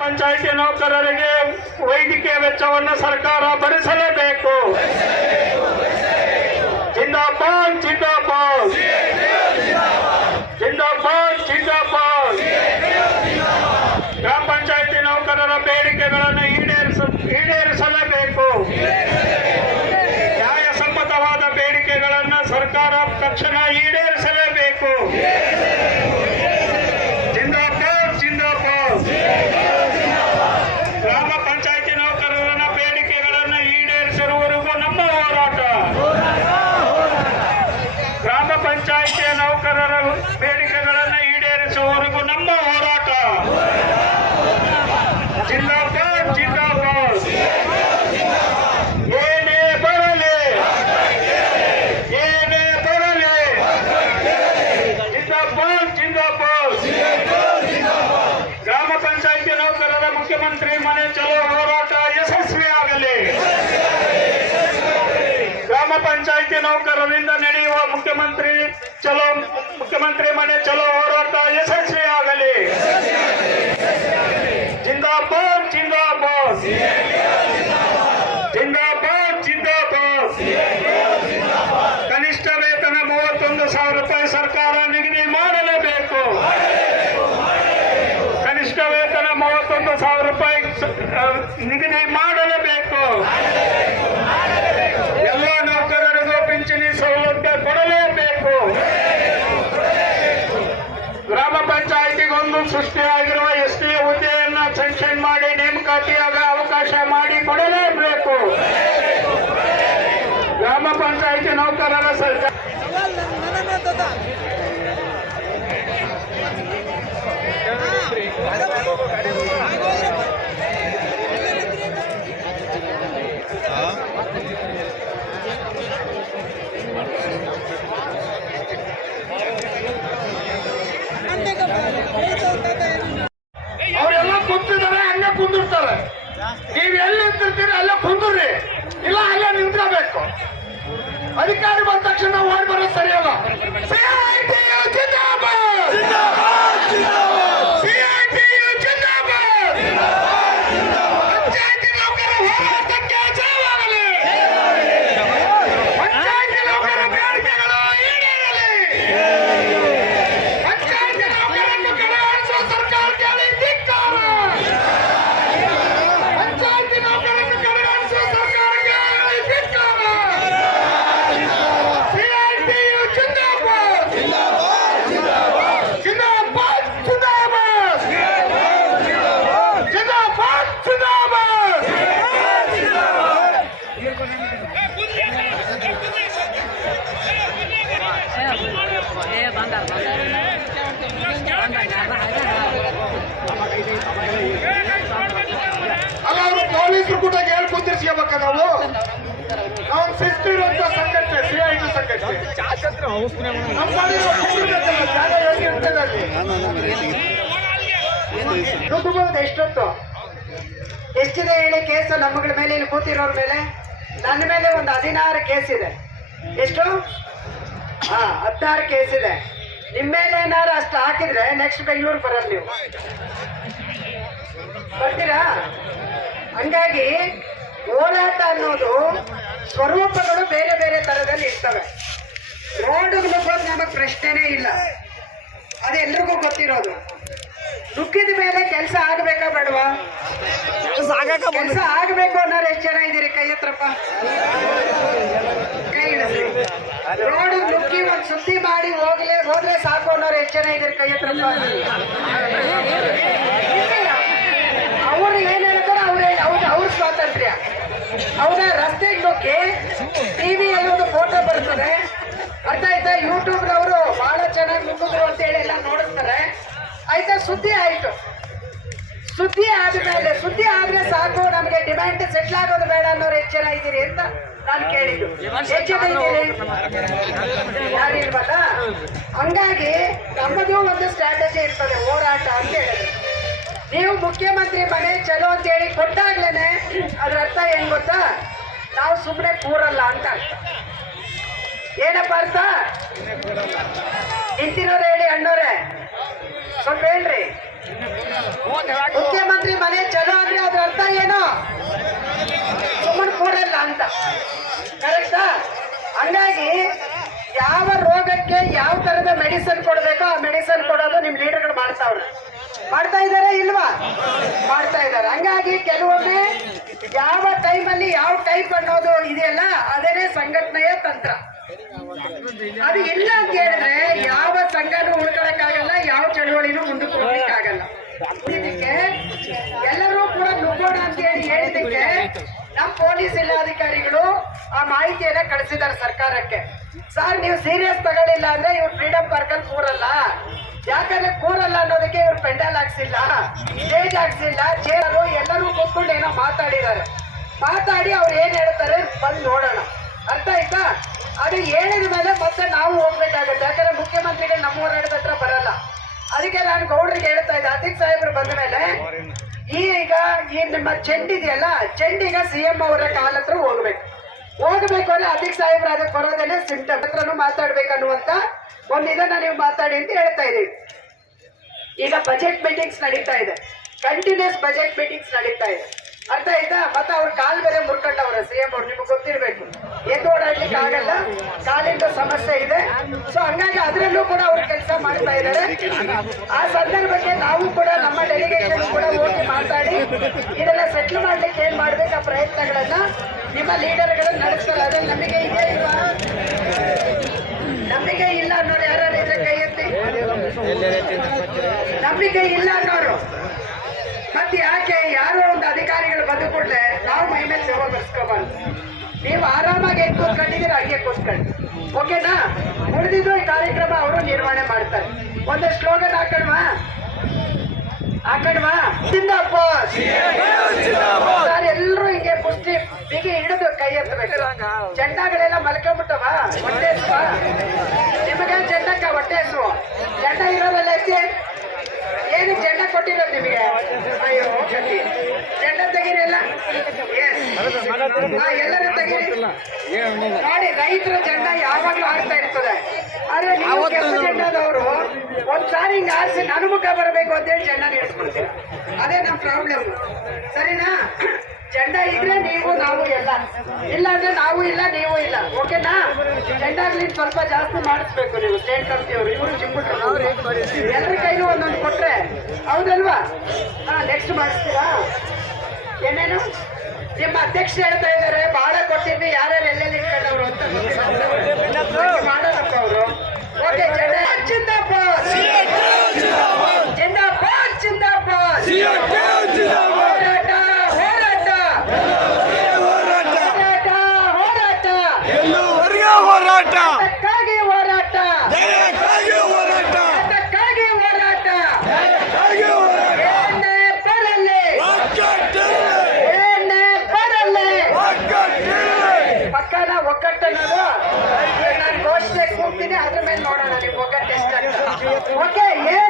ಪಂಚಾಯಿತಿ ನೌಕರರಿಗೆ ವೈದ್ಯಕೀಯ ವೆಚ್ಚವನ್ನು ಸರ್ಕಾರ ಭರಿಸಲೇಬೇಕು. ಜಿಂದಾಬಾದ್ ಜಿಂದಾಬಾದ್. ಜಿಂದಾಬಾದ್ ಜಿಂದಾಬಾದ್. ಗ್ರಾಮ ಪಂಚಾಯಿತಿ ನೌಕರರ ಬೇಡಿಕೆಗಳನ್ನು ಈಡೇರಿಸ, ಈಡೇರಿಸಲೇಬೇಕು. ನ್ಯಾಯಸಮ್ಮತವಾದ ಬೇಡಿಕೆಗಳನ್ನು ಸರ್ಕಾರ ತಕ್ಷಣ ಈಡೇರಿಸಲೇಬೇಕು ಜಿಂದಾಬಾದ್ ಜಿಂದಾಬಾದ್ ಗ್ರಾಮ ಪಂಚಾಯಿತಿ ನೌಕರರ ಬೇಡಿಕೆಗಳನ್ನು ಈಡೇರಿಸಿರುವವರೆಗೂ ನಮ್ಮ ಹೋರಾಟ ಗ್ರಾಮ ಪಂಚಾಯಿತಿಯ ನೌಕರರ ಬೇಡಿಕೆಗಳನ್ನು ಈಡೇರಿಸುವವರೆಗೂ ನಮ್ಮ ಹೋರಾಟ ಜಿಂದಾಬಾದ್ ಜಿಂದಾಬಾದ್ ಏನೇ ಬರಲಿ ಏನೇ ಬರಲಿ ಜಿಂದಾಬಾದ್ ಜಿಂದಾಬಾದ್ ಗ್ರಾಮ ಪಂಚಾಯಿತಿ ನೌಕರರ ಮುಖ್ಯಮಂತ್ರಿ ಮನೆ ಚಲೋ ಹೋರಾಟ ಯಶಸ್ವಿಯಾಗಲಿ ಗ್ರಾಮ ಪಂಚಾಯಿತಿ ನೌಕರರಿಂದ ನಡೆಯುವ ಮುಖ್ಯಮಂತ್ರಿ ಚಲೋ ಮುಖ್ಯಮಂತ್ರಿ ಮನೆ ಚಲೋ ಹೋರಾಟ ಯಶಸ್ವಿಯಾಗಲಿ ಜಿಂದಾಬಾದ್ ಜಿಂದಾಬಾದ್. ಜಿಂದಾಬಾದ್ ಜಿಂದಾಬಾದ್. ಕನಿಷ್ಠ ವೇತನ ಮೂವತ್ತೊಂದು ಸಾವಿರ ರೂಪಾಯಿ ಸರ್ಕಾರ ನಿಗದಿ ಮಾಡಲೇಬೇಕು. ಕನಿಷ್ಠ ವೇತನ ಮೂವತ್ತೊಂದು ಸಾವಿರ ರೂಪಾಯಿ ನಿಗದಿ ಕುಂದಿರ್ಸ್ಕೋಬೇಕ ನಾವು ನಾವು ಶಿಸ್ತು ಇರುವಂತ ಸಂಘಟನೆ ಸಿಐಟಿ ಸಂಘಟನೆ. ನಮ್ಮ ಮಾಡಿರೋ ಕೂಡ್ಬೇಕಲ್ಲ, ಜಾಗ ಹೇಗೆ ಇರ್ತದೆ ಅಲ್ಲಿ? ನುಗ್ಗಬಹುದು ಎಷ್ಟೊತ್ತು? ಎಷ್ಟಿದೆ ಹೇಳಿ ಕೇಸು ನಮ್ಮಗಳ ಮೇಲೆ ಇಲ್ಲಿ ಕೂತಿರೋರ ಮೇಲೆ? ನನ್ನ ಮೇಲೆ ಒಂದು ಹದಿನಾರು ಕೇಸ್ ಇದೆ ಎಷ್ಟು? ಹಾ ಹದಿನಾರು ಕೇಸ್ ಇದೆ ನಿಮ್ಮ ಮೇಲೆ ಏನಾದ್ರು ಅಷ್ಟು ಹಾಕಿದ್ರೆ ನೆಕ್ಸ್ಟ್ ಬೆಂಗಳೂರು ಬರಲ್ಲ ನೀವು. ಬರ್ತೀರಾ? ಹಂಗಾಗಿ ಹೋರಾಟ ಅನ್ನೋದು ಸ್ವರೂಪಗಳು ಬೇರೆ ಬೇರೆ ತರದಲ್ಲಿ ಇರ್ತವೆ. ರೋಡ್ಗಳು ಬಂದು ನಮಗೆ ಪ್ರಶ್ನೆನೇ ಇಲ್ಲ. ಅದು ಎಲ್ರಿಗೂ ಗೊತ್ತಿರೋದು. ನುಗ್ಗಿದ ಮೇಲೆ ಕೆಲಸ ಆಗ್ಬೇಕಾ ಬೇಡವಾ? ಕೆಲಸ ಆಗ್ಬೇಕು ಅನ್ನೋರು ಎಷ್ಟು ಜನ ಇದ್ದೀರಿ? ಕೈ ಹತ್ರಪ್ಪ ಕೈ ಇಳಿಸಿ. ರೋಡ್ ನುಗ್ಗಿ ಒಂದು ಸುದ್ದಿ ಮಾಡಿ ಹೋಗ್ಲೆ ಹೋದ್ರೆ ಸಾಕು ಅನ್ನೋರು ಎಷ್ಟು ಜನ ಇದ್ದೀರಿ? ಕೈ ಹತ್ರಪ್ಪ ಅವ್ರು ಏನ್ ಹೇಳ್ತಾರೆ ಅವ್ರು ಅವ್ರ ಅವ್ರ ಸ್ವಾತಂತ್ರ್ಯ ಹೌದಾ? ರಸ್ತೆಗೆ ನುಗ್ಗಿ ಟಿವಿಯಲ್ಲಿ ಒಂದು ಫೋಟೋ ಬರ್ತದೆ. ಅರ್ಥ ಆಯ್ತಾ? ಯೂಟ್ಯೂಬ್ ಅವರು ಬಹಳ ಚೆನ್ನಾಗಿ ನುಗ್ಗಿದ್ರು ಅಂತ ಹೇಳಿ ಎಲ್ಲ ನೋಡಿಸ್ತಾರೆ. ಆಯ್ತಾ? ಸುದ್ದಿ ಆಯ್ತು. ಸುದ್ದಿ ಆದ್ಮೇಲೆ ಸುದ್ದಿ ಆದ್ರೆ ಸಾಕು ನಮಗೆ ಡಿಮ್ಯಾಂಡ್ ಸೆಟ್ಲ್ ಆಗೋದು ಬೇಡ ಅನ್ನೋರು ಎಷ್ಟು ಜನ ಇದ್ದೀರಿ ಅಂತ ನಾನು ಕೇಳಿದ್ದು. ಎಷ್ಟು ಜನ ಇದ್ದೀರಿ? ಯಾರು ಇಲ್ವಲ್ಲ? ಹಂಗಾಗಿ ನಮ್ಮದು ಒಂದು ಸ್ಟ್ರಾಟಜಿ ಇರ್ತದೆ ಹೋರಾಟ ಅಂತ ಹೇಳಿದ್ರೆ. ನೀವು ಮುಖ್ಯಮಂತ್ರಿ ಮನೆ ಚಲೋ ಅಂತ ಹೇಳಿ ಕೊಟ್ಟಾಗ್ಲೇನೆ ಅದ್ರ ಅರ್ಥ ಏನ್ ಗೊತ್ತಾ? ನಾವು ಸುಮ್ಮನೆ ಕೂರಲ್ಲ ಅಂತ ಏನಪ್ಪ ಅರ್ಥ? ನಿಂತಿರೋರು ಹೇಳಿ ಅಣ್ಣೋರೆ ಸ್ವಲ್ಪ ಹೇಳ್ರಿ. ಮುಖ್ಯಮಂತ್ರಿ ಮನೆ ಚಲೋ ಅಂದ್ರೆ ಅದ್ರ ಅರ್ಥ ಏನು? ಸುಮ್ಮನೆ ಕೂರಲ್ಲ ಅಂತ. ಕರೆಕ್ಟಾ ಹಂಗಾಗಿ ಯಾವ ರೋಗಕ್ಕೆ ಯಾವ ತರದ ಮೆಡಿಸನ್ ಕೊಡಬೇಕೋ ಆ ಮೆಡಿಸನ್ ಕೊಡೋದು ನಿಮ್ ಲೀಡರ್ಗಳು ಮಾಡ್ತಾವ್ರೆ. ಮಾಡ್ತಾ ಇದಾರೆ ಇಲ್ವಾ? ಮಾಡ್ತಾ ಇದಾರೆ. ಹಂಗಾಗಿ ಕೆಲವೊಮ್ಮೆ ಯಾವ ಟೈಮಲ್ಲಿ ಯಾವ ಟೈಪ್ ಅನ್ನೋದು ಇದೆಯಲ್ಲ, ಅದೇನೇ ಸಂಘಟನೆಯ ತಂತ್ರ. ಅದು ಇಲ್ಲ ಅಂತ ಹೇಳಿದ್ರೆ ಯಾವ ಸಂಘನೂ ಉಳ್ಕೊಳಕ್ಕಾಗಲ್ಲ ಯಾವ ಚಳುವಳಿನೂ ಮುಂದಕ್ಕೆ ಹೋಗ್ಲಿಕ್ಕಾಗಲ್ಲ. ಇದಕ್ಕೆ ಎಲ್ಲರೂ ಕೂಡ ನುಗ್ಗೋಣ ಅಂತ ಹೇಳಿ ಹೇಳಿದಕ್ಕೆ ನಮ್ಮ ಪೊಲೀಸ್ ಇಲಾಧಿಕಾರಿಗಳು ಆ ಮಾಹಿತಿಯನ್ನ ಕಳಿಸಿದ್ದಾರೆ ಸರ್ಕಾರಕ್ಕೆ. ಸರ್, ನೀವು ಸೀರಿಯಸ್ ತಗೊಳ್ಳಿಲ್ಲ ಅಂದ್ರೆ ಇವ್ರು ಫ್ರೀಡಂ ಪಾರ್ಕ್ ಅಲ್ಲಿ ಕೂರಲ್ಲ. ಯಾಕಂದ್ರೆ ಕೂರಲ್ಲ ಅನ್ನೋದಕ್ಕೆ ಇವ್ರು ಪೆಂಡಲ್ ಹಾಕ್ಸಿಲ್ಲ ಸ್ಟೇಜ್ ಹಾಕ್ಸಿಲ್ಲ ಚೇರು ಎಲ್ಲರೂ ಕೂತ್ಕೊಂಡು ಏನೋ ಮಾತಾಡಿದ್ದಾರೆ. ಮಾತಾಡಿ ಅವ್ರು ಏನ್ ಹೇಳ್ತಾರೆ ಬಂದು ನೋಡೋಣ. ಅರ್ಥ ಆಯ್ತಾ? ಅದು ಹೇಳಿದ ಮೇಲೆ ಮತ್ತೆ ನಾವು ಹೋಗ್ಬೇಕಾಗತ್ತೆ. ಯಾಕಂದ್ರೆ ಮುಖ್ಯಮಂತ್ರಿಗಳು ನಮ್ಮ ಹೋರಾಟದ ಹತ್ರ ಬರಲ್ಲ. ಅದಕ್ಕೆ ನಾನು ಗೌಡ್ರಿಗೆ ಹೇಳ್ತಾ ಇದ್ದೆ ಅತಿಕ್ ಸಾಹೇಬ್ರು ಬಂದ ಮೇಲೆ ಈಗ ಈ ನಿಮ್ಮ ಚೆಂಡಿದೆಯಲ್ಲ ಚೆಂಡಿಗ ಸಿ ಎಂ ಅವರ ಕಾಲ ಹತ್ರ ಹೋಗ್ಬೇಕು. ಹೋಗ್ಬೇಕು ಅಂದ್ರೆ ಅಧಿಕ ಸಾಹೇಬ್ರು ಅದಕ್ಕೆ ಬರೋದೇನೆ ಸಿಂಟಮ್ ಹತ್ರನೂ ಮಾತಾಡ್ಬೇಕನ್ನುವಂತ ಒಂದು ಇದನ್ನ ನೀವು ಮಾತಾಡಿ ಅಂತ ಹೇಳ್ತಾ ಇದ್ದೀವಿ ಈಗ ಬಜೆಟ್ ಮೀಟಿಂಗ್ಸ್ ನಡೀತಾ ಇದೆ. ಕಂಟಿನ್ಯೂಸ್ ಬಜೆಟ್ ಮೀಟಿಂಗ್ಸ್ ನಡೀತಾ ಇದೆ. ಅರ್ಥ ಆಯ್ತಾ? ಮತ್ತೆ ಅವ್ರ ಕಾಲ್ ಬೇರೆ ಮುರ್ಕೊಂಡವ್ರ ಸಿಎಂ ಅವ್ರು, ನಿಮ್ಗೆ ಗೊತ್ತಿರ್ಬೇಕು. ಕಾಲಿಂದ ಸಮಸ್ಯೆ ಇದೆ. ಸೊ ಹಂಗಾಗಿ ಅದರಲ್ಲೂ ಕೂಡ ಅವರು ಕೆಲಸ ಮಾಡ್ತಾ ಇದ್ದಾರೆ. ಆ ಸಂದರ್ಭಕ್ಕೆ ನಾವು ಕೂಡ ನಮ್ಮ ಡೆಲಿಗೇಷನ್ ಕೂಡ ಹೋಗಿ ಮಾತಾಡಿ, ಇದೆಲ್ಲ ಸೆಟ್ಲ್ ಮಾಡ್ಲಿಕ್ಕೆ ಏನ್ ಮಾಡ್ಬೇಕು ಆ ಪ್ರಯತ್ನಗಳನ್ನ ನಿಮ್ಮ ಲೀಡರ್ಗಳನ್ನ ನಡೆಸ್ತಾರೆ. ಅದ್ರಲ್ಲಿ ನಮಗೆ ಇದೆ ಇಲ್ಲ ನಂಬಿಕೆ ಇಲ್ಲ ಅನ್ನೋರು ಯಾರು ಇದ್ರೆ ಕೈ ಎತ್ತಿ? ನಂಬಿಕೆ ಇಲ್ಲ ಅನ್ನೋರು ಮತ್ತೆ ಯಾಕೆ ಯಾರೋ ಒಂದು ಅಧಿಕಾರಿಗಳು ಬಂದ ಕೂಡಲೇ ನಾವು ಮೈ ಮೇಲೆ ಸೇವೆ ಬರ್ಸ್ಕೋಬಾರ್ದು ನೀವು ಆರಾಮಾಗಿ ಹೆಂಗ್ ಕೂತ್ಕೊಂಡಿದ್ದೀರ? ಹಂಗೆ ಕೂತ್ಕೊಳ್ಳಿ. ಓಕೆನಾ? ಉಳಿದಿದ್ದು ಈ ಕಾರ್ಯಕ್ರಮ ಅವರು ನಿರ್ವಹಣೆ ಮಾಡ್ತಾರೆ. ಒಂದು ಸ್ಲೋಗನ್ ಹಾಕಣ್ವಾ? ಹಾಕಣ್ವಾ? ಸರ್ ಎಲ್ಲರೂ ಹಿಂಗೆ ಪುಷ್ಟಿ ಹೀಗೆ ಹಿಡಿದು ಕೈ ಎತ್ತಬೇಕು. ಜೆಂಡಾಗಳೆಲ್ಲ ಮಲ್ಕೊಂಡ್ಬಿಟ್ಟವ? ಹೊಟ್ಟೆ ಹಸ್ವ? ನಿಮಗೆ ಜೆಂಡಕ್ಕ ಹೊಟ್ಟೆ ಹೆಸರು ಜೆಂಡ ಇರೋದಲ್ಲ ಎತ್ತಿ? ಏನು ಜೆಂಡ ಕೊಟ್ಟಿರೋದು ನಿಮಗೆ? ಅಯ್ಯೋ ಜೆಂಡ ತೆಗೀರಿಲ್ಲ Yes. ಎಲ್ಲರೂ ನೋಡಿ ರೈತರ ಜಂಡ ಯಾವಾಗ್ಲೂ ಆಗ್ತಾ ಇರ್ತದೆ. ಆದ್ರೆ ನೀವು ಕೆಂಪು ಜಂಡದವರು ಒಂದ್ಸಾರಿ ಹಿಂಗ ಆರಿಸಿ ನನ್ನ ಮುಖ ಬರಬೇಕು ಅಂತೇಳಿ ಜಂಡ ನಿಲ್ಸ್ಕೊಳ್ತೀವಿ ಅದೇ ನಮ್ಮ ಪ್ರಾಬ್ಲಮ್ ಸರಿನಾ? ಜಂಡ ಇದ್ರೆ ನೀವು ನಾವು ಎಲ್ಲ ಇಲ್ಲ. ಅಂದ್ರೆ ನಾವು ಇಲ್ಲ ನೀವು ಇಲ್ಲ. ಓಕೆನಾ? ಜಂಡಾಗ್ಲಿ ಸ್ವಲ್ಪ ಜಾಸ್ತಿ ಮಾಡಿಸ್ಬೇಕು ನೀವು ಸ್ಟೇಟ್ ಕಂಪ್ನಿಯವರು ಇವರು ಚಿಕ್ಕಬಿಟ್ರು ಎಲ್ಲರ ಕೈಲೂ ಒಂದೊಂದು ಕೊಟ್ರೆ. ಹೌದಲ್ವಾ? ಹಾ ನೆಕ್ಸ್ಟ್ ಮಾಡಿಸ್ತೀರಾ? ಏನೇನು? ನಿಮ್ಮ ಅಧ್ಯಕ್ಷ ಹೇಳ್ತಾ ಇದ್ದಾರೆ ಬಹಳ ಕೊಟ್ಟಿದ್ವಿ ಯಾರ್ಯಾರು ಎಲ್ಲೆಲ್ಲಿ ಇಟ್ಕೊಂಡವ್ರು ಅಂತ. ಮಾಡೋಣಪ್ಪ ಅವರು. ಓಕೆ ಜಿಂದಾಬಾದ್ ಜಿಂದಾಬಾದ್ ಹೋರಾಟ ಹೋರಾಟ ಹೋರಾಟ ಹೋರಾಟ ಎಲ್ಲುವರೆಗೆ ಹೋರಾಟ ಅದಕ್ಕಾಗಿ ಹೋರಾಟ ದಯಕ್ಕಾಗಿ ಹೋರಾಟ ಅದಕ್ಕಾಗಿ ಹೋರಾಟ ಹಾಗೆ ಹೋರಾಟ ಏನೇ ಬರಲಿ ಒಗ್ಗಟ್ಟಿರಲಿ ಏನೇ ಬರಲಿ ಒಗ್ಗಟ್ಟಿರಲಿ ಪಕ್ಕನ ಒಗ್ಗಟ್ಟನ್ನೋದು ಈಗ ನಾನು ಘೋಷಣೆ ಕೂಗ್ತೀನಿ ಅದ್ರ ಮೇಲೆ ನೋಡೋಣ ನೀವು ಒಗ್ಗಟ್ಟು ಎಷ್ಟು ಓಕೆ ಏನೇ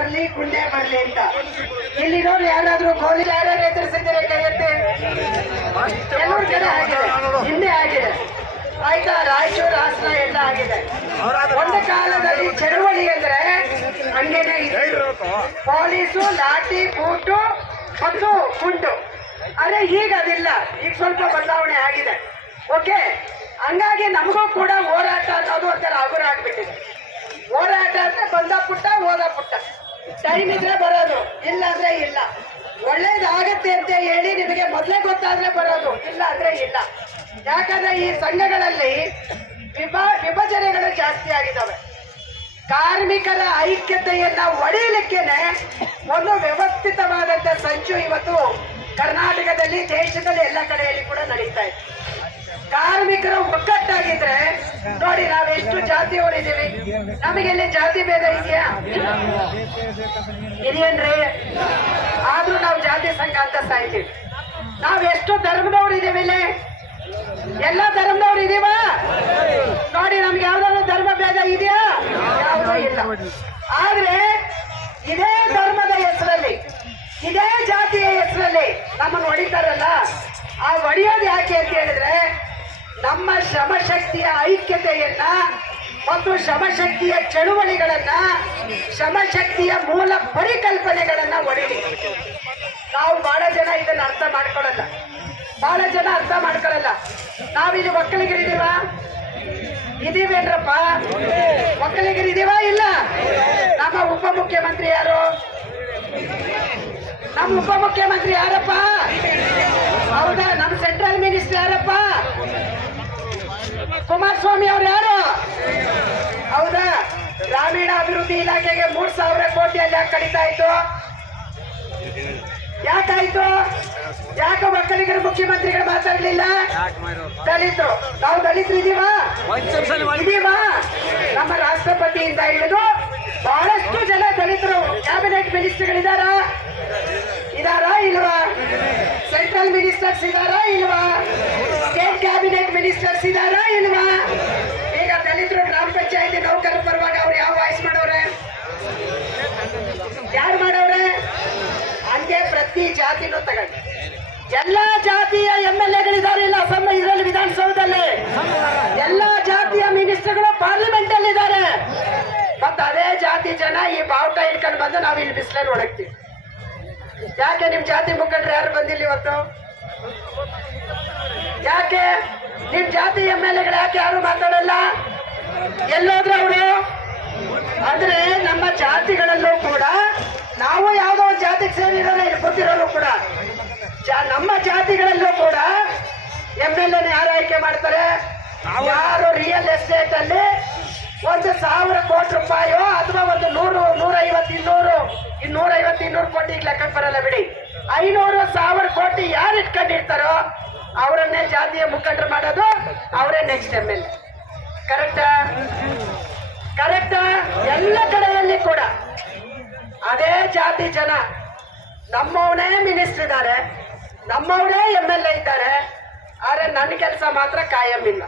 ಬರ್ಲಿ, ಗುಂಡೆ ಬರ್ಲಿ ಅಂತ. ಇಲ್ಲಿರೋರು ಯಾರಾದ್ರೂ ಗೋಲಿ ಯಾರ್ಯಾರು ಎದುರಿಸಿದ್ದೀರಾ ಕೈ ಎತ್ತಿ ಕೆಲವ್ರ ಕಡೆ ಆಗಿದೆ. ಹಿಂದೆ ಆಗಿದೆ. ಆಯ್ತಾ? ರಾಯಚೂರು ಹಾಸನ ಎಲ್ಲ ಆಗಿದೆ. ಒಂದು ಕಾಲದಲ್ಲಿ ಚಳುವಳಿ ಅಂದ್ರೆ ಹಂಗೇನೆ ಪೊಲೀಸು, ಲಾಠಿ, ಕೂಟು ಮತ್ತು ಗುಂಡು. ಅರೆ, ಈಗ ಅದಿಲ್ಲ. ಈಗ ಸ್ವಲ್ಪ ಬದಲಾವಣೆ ಆಗಿದೆ. ಓಕೆ? ಹಂಗಾಗಿ ನಮಗೂ ಕೂಡ ಹೋರಾಟ ಅನ್ನೋದು ಒಂಥರ ಹಗುರ ಆಗ್ಬಿಟ್ಟಿದೆ. ಹೋರಾಟ ಅಂದ್ರೆ ಬಂದ ಪುಟ್ಟ, ಹೋದ ಪುಟ್ಟ. ಟೈಮ್ ಇದ್ರೆ ಬರೋದು. ಇಲ್ಲ ಅಂದ್ರೆ ಇಲ್ಲ. ಒಳ್ಳೇದಾಗತ್ತೆ ಅಂತ ಹೇಳಿ ನಿಮಗೆ ಮೊದಲೇ ಗೊತ್ತಾದ್ರೆ ಬರೋದು. ಇಲ್ಲ ಅಂದ್ರೆ ಇಲ್ಲ. ಯಾಕಂದ್ರೆ ಈ ಸಂಘಗಳಲ್ಲಿ ವಿಭ, ವಿಭಜನೆಗಳು ಜಾಸ್ತಿ ಆಗಿದ್ದಾವೆ ಕಾರ್ಮಿಕರ ಐಕ್ಯತೆಯನ್ನ ಒಡೆಯಲಿಕ್ಕೇನೆ ಒಂದು ವ್ಯವಸ್ಥಿತವಾದಂತ ಸಂಚು ಇವತ್ತು ಕರ್ನಾಟಕದಲ್ಲಿ, ದೇಶದಲ್ಲಿ ಎಲ್ಲ ಕಡೆಯಲ್ಲಿ ಕೂಡ ನಡೀತಾ ಇದೆ. ಕಾರ್ಮಿಕರು ಒಗ್ಗಟ್ಟಾಗಿದ್ರೆ ನೋಡಿ ನಾವು ಎಷ್ಟು ಜಾತಿ ಹೊಡಿದೀವಿ ನಮಗೆಲ್ಲಿ ಜಾತಿ ಭೇದ ಇದೆಯಾ? ಇದೆಯೇನ್ರಿ ಆದ್ರೂ ನಾವು ಜಾತಿ ಸಂಘ ಅಂತ ಸಾಯ್ತೀವಿ. ನಾವ್ ಎಷ್ಟು ಧರ್ಮದವ್ರು ಇದೀವಿ ಇಲ್ಲಿ? ಎಲ್ಲ ಧರ್ಮದವ್ರು ಇದೀವ? ನೋಡಿ ನಮ್ಗೆ ಯಾವ್ದಾದ್ರು ಧರ್ಮ ಭೇದ ಇದೆಯಾ? ಯಾವುದೂ ಇಲ್ಲ. ಆದ್ರೆ ಇದೇ ಧರ್ಮದ ಹೆಸರಲ್ಲಿ, ಇದೇ ಜಾತಿಯ ಹೆಸರಲ್ಲಿ ನಮ್ಮನ್ನು ಹೊಡಿತಾರಲ್ಲ? ಆ ಹೊಡಿಯೋದು ಯಾಕೆ ಅಂತ ಹೇಳಿದ್ರೆ ಶ್ರಮಶಕ್ತಿಯ ಐಕ್ಯತೆಯನ್ನ ಮತ್ತು ಶ್ರಮಶಕ್ತಿಯ ಚಳುವಳಿಗಳನ್ನ ಶ್ರಮಶಕ್ತಿಯ ಮೂಲ ಪರಿಕಲ್ಪನೆಗಳನ್ನ ಒಡಿಲಿ ನಾವು ಬಹಳ ಜನ ಇದನ್ನ ಅರ್ಥ ಮಾಡ್ಕೊಳಲ್ಲ ಬಹಳ ಜನ ಅರ್ಥ ಮಾಡ್ಕೊಳ್ಳಲ್ಲ. ನಾವಿಲ್ಲಿ ಒಕ್ಕಲಿಗರಿದೀವ ಇದೀವೇನ್ರಪ್ಪ ಒಕ್ಕಲಿಗರಿದೀವ ಇಲ್ಲ? ನಮ್ಮ ಉಪಮುಖ್ಯಮಂತ್ರಿ ಯಾರು? ನಮ್ಮ ಉಪಮುಖ್ಯಮಂತ್ರಿ ಯಾರಪ್ಪ? ಹೌದಾ? ನಮ್ಮ ಸೆಂಟ್ರಲ್ ಮಿನಿಸ್ಟರ್ ಯಾರಪ್ಪ? ಕುಮಾರಸ್ವಾಮಿ ಅವ್ರು ಯಾರು? ಹೌದಾ? ಗ್ರಾಮೀಣ ಅಭಿವೃದ್ಧಿ ಇಲಾಖೆಗೆ ಮೂರ್ ಸಾವಿರ ಕೋಟಿಯಲ್ಲಿ ಯಾಕೆ ಕಡಿತಾ ಇತ್ತು? ಯಾಕಾಯ್ತು ಯಾಕೆ ಮಕ್ಕಳಿಗರು ಮುಖ್ಯಮಂತ್ರಿಗಳು ಮಾತಾಡ್ಲಿಲ್ಲ? ದಲಿತರು. ನಾವು ದಲಿತರು ಇದೀವಾ? ಇದೀವಾ? ನಮ್ಮ ರಾಷ್ಟ್ರಪತಿಯಿಂದ ಹಿಡಿದು ಬಹಳಷ್ಟು ಜನ ದಲಿತರು ಕ್ಯಾಬಿನೆಟ್ ಮಿನಿಸ್ಟರ್ಗಳಿದಾರ ಇದಾರಾ ಇಲ್ವಾ? ಸೆಂಟ್ರಲ್ ಮಿನಿಸ್ಟರ್ಸ್ ಇದಾರಾ ಇಲ್ವಾ? ಸ್ಟೇಟ್ ಕ್ಯಾಬಿನೆಟ್ ಮಿನಿಸ್ಟರ್ಸ್ ಎಲ್ಲಾ ಜಾತಿಯ ಎಂ ಎಲ್ ಎಗಳಿದ್ದಾರೆ ಇಲ್ಲ ಅಸಮ ಇದರಲ್ಲಿ ವಿಧಾನಸೌಧದಲ್ಲಿ. ಎಲ್ಲಾ ಜಾತಿಯ ಮಿನಿಸ್ಟರ್ಗಳು ಪಾರ್ಲಿಮೆಂಟ್ ಅಲ್ಲಿ ಇದ್ದಾರೆ ಮತ್ತೆ ಅದೇ ಜಾತಿ ಜನ ಈ ಬಾವುಟ ಇಟ್ಕೊಂಡು ಬಂದು ನಾವು ಇಲ್ಲಿ ಬಿಸಿಲಲ್ಲಿ ಒಣಗ್ತೀವಿ. ಯಾಕೆ ನಿಮ್ ಜಾತಿ ಮುಖಂಡರು ಯಾರು ಬಂದಿಲ್ಲ ಇವತ್ತು? ಯಾಕೆ? ನಿಮ್ ಜಾತಿ ಎಂ ಎಲ್ ಎಗಳು ಯಾಕೆ ಯಾರು ಮಾತಾಡಲ್ಲ? ಎಲ್ಲೋದ್ರು ಅವರು? ಅಂದ್ರೆ ನಮ್ಮ ಜಾತಿಗಳಲ್ಲೂ ಕೂಡ ನಾವು ಯಾವುದೋ ಒಂದು ಜಾತಿಗೆ ಸೇರಿರೋಲ್ಲ ಇಲ್ಲಿ ಗೊತ್ತಿರೋರು ಕೂಡ. ನಮ್ಮ ಜಾತಿಗಳಲ್ಲೂ ಕೂಡ ಎಂ ಎಲ್ ಎನ್ ಯಾರು ಆಯ್ಕೆ ಮಾಡ್ತಾರೆ. ಯಾರು ರಿಯಲ್ ಎಸ್ಟೇಟ್ ಅಲ್ಲಿ ಒಂದು ಸಾವಿರ ಕೋಟಿ ರೂಪಾಯೋ ಅಥವಾ ಒಂದು ನೂರು ನೂರೈವತ್ತು ಇನ್ನೂರು ಇನ್ನೂರೈವತ್ತು ಇನ್ನೂರು ಕೋಟಿ ಲೆಕ್ಕಕ್ಕೆ ಬರಲ್ಲ ಬಿಡಿ. ಐನೂರು ಸಾವಿರ ಕೋಟಿ ಯಾರು ಇಟ್ಕೊಂಡಿರ್ತಾರೋ ಅವರನ್ನೇ ಜಾತಿಯ ಮುಖಂಡರು ಮಾಡೋದು ಅವರೇ ನೆಕ್ಸ್ಟ್ ಎಂ ಎಲ್ ಎ. ಕರೆಕ್ಟಾ ಕರೆಕ್ಟಾ ಎಲ್ಲ ಕಡೆಯಲ್ಲಿ ಕೂಡ. ಅದೇ ಜಾತಿ ಜನ. ನಮ್ಮವನೇ ಮಿನಿಸ್ಟರ್ ನಮ್ಮವನೇ ಎಂ ಎಲ್ ಎ ಇದ್ದಾರೆ ಆದ್ರೆ ನನ್ನ ಕೆಲಸ ಮಾತ್ರ ಕಾಯಂ ಇಲ್ಲ.